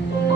Thank you.